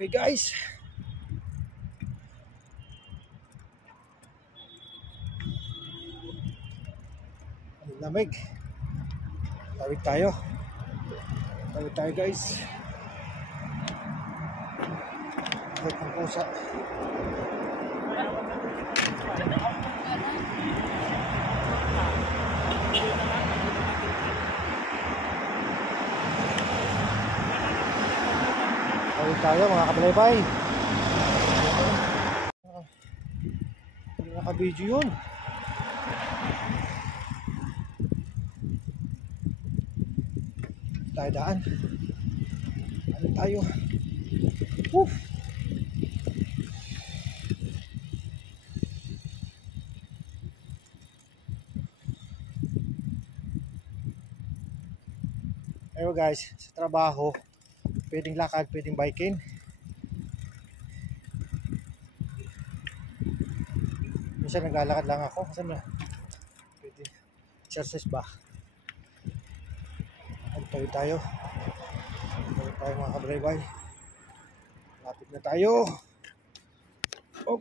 Okay guys, ang lamig. Tawid tayo guys. Tawid ng pusa. Tawid tayo mga kabalaybay. Hindi naka-video yun. Tayo daan. Ano tayo? Woof! Ayun guys, sa trabaho, pwedeng lakad, pwedeng biking. Minsan naglalakad lang ako kasi pwede exercise ba. Tayo tayo mga kabalaybay. Lapit na tayo. Oh.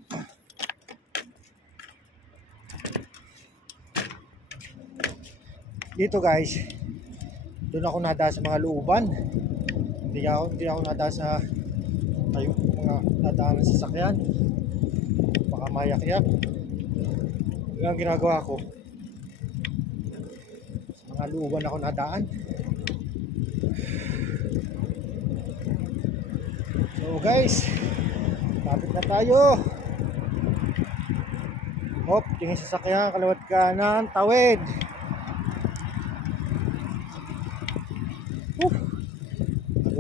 Dito guys, doon ako nadaan sa mga looban. Hindi ako nadaan sa mga nadaan sa sasakyan. Baka mayak-yak. Yun ang ginagawa ko. Sa mga looban ako nadaan. So guys, lapit na tayo. Hop, tingin sa sasakyan, kaliwat kanan, tawid.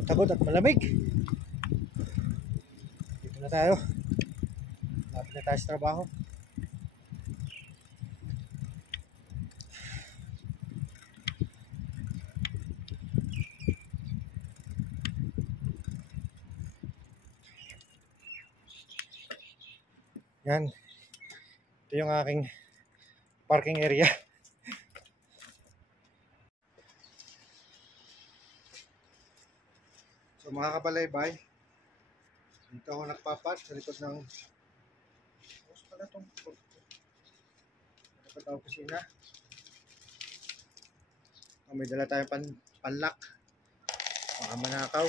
Tagot at malamig. Dito na tayo. Lapit na tayo sa trabaho. Yan. Ito yung aking parking area. So mga kabalaybay, dito ako nagpapat sa likod ng pala itong likod ng opisina. May dala tayong panlak, baka manakaw.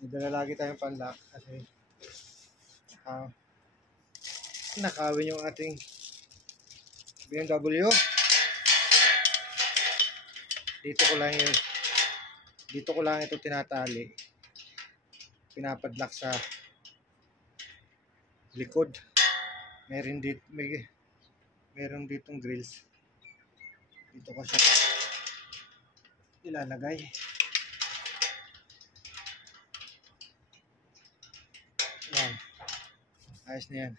May dala lagi tayong panlak kasi nakawin yung ating BMW. Dito ko lang ito tinatali. Pinapadlock sa likod. Meron ditong grills. Dito ko siya ilalagay. Yan. Ayos na yan.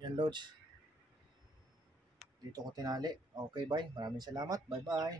Yan loads. Dito ko tinali. Okay, bye. Maraming salamat. Bye-bye.